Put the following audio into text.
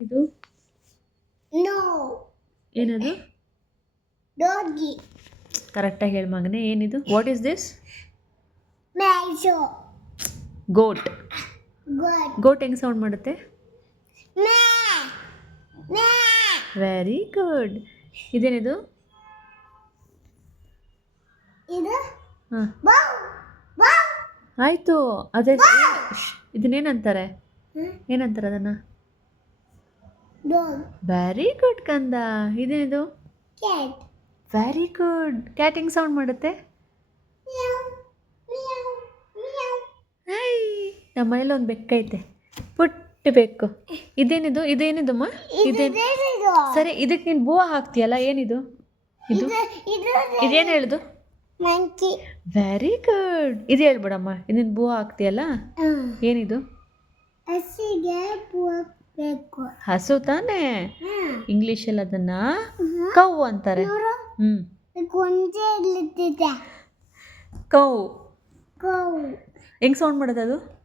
ಇದು No. ಏನದು? Doggy. ಕರೆಕ್ಟಾಗಿ ಹೇಳಿ ಮಗನೇ, ಏನಿದು? What is this? Macho. Goat. Good. Goat ಹೆಂಗೆ ಸೌಂಡ್ ಮಾಡುತ್ತೆ? Meh. Meh. Very good. ಇದೇನಿದು? ಇದು ಹಾಂ, bow. Bow. ಆಯಿತು. ಅದೇ ಇದನ್ನೇನಂತಾರೆ? ಏನಂತಾರೆ ಅದನ್ನು? Dog. ವೆರಿ ಗುಡ್ ಕಂದ. ಇದೇನಿದು? Cat. Very good. ಕ್ಯಾಟ್ ಹೆಂಗೆ ಸೌಂಡ್ ಮಾಡುತ್ತೆ? Meow. Meow. Meow. ಹೈ, ನಮ್ಮ ಮನೇಲಿ ಒಂದು ಬೆಕ್ಕೈತೆ, ಪುಟ್ಟ ಬೆಕ್ಕು. ಇದೇನಿದು? ಇದೇನಿದಮ್ಮ? ಇದೇನು? ಇದು ಸರಿ, ಇದಕ್ಕೆ ನೀನು ಬೂವ ಹಾಕ್ತೀಯಲ್ಲ, ಏನಿದು? ಇದು ಇದು ಇದೇನು ಹೇಳುದು? ಮಂಕಿ. Very good. ಇದು ಹೇಳ್ಬಿಡಮ್ಮ, ಇದನ್ನ ಬೂವ ಹಾಕ್ತೀಯಲ್ಲ, ಏನಿದು? ಹಸಿಗೆ ಹೋಗ್ಬೇಕು. ಹಸು ತಾನೇ. ಇಂಗ್ಲೀಷಲ್ಲಿ ಅದನ್ನ ಕೌ ಅಂತಾರೆ. ಕೊಂಚೆ ಇಲ್ಲಿದ್ದಿದೆ ಕೌ. ಕೌ. ಹೆಂಗೆ ಸೌಂಡ್ ಮಾಡೋದು ಅದು?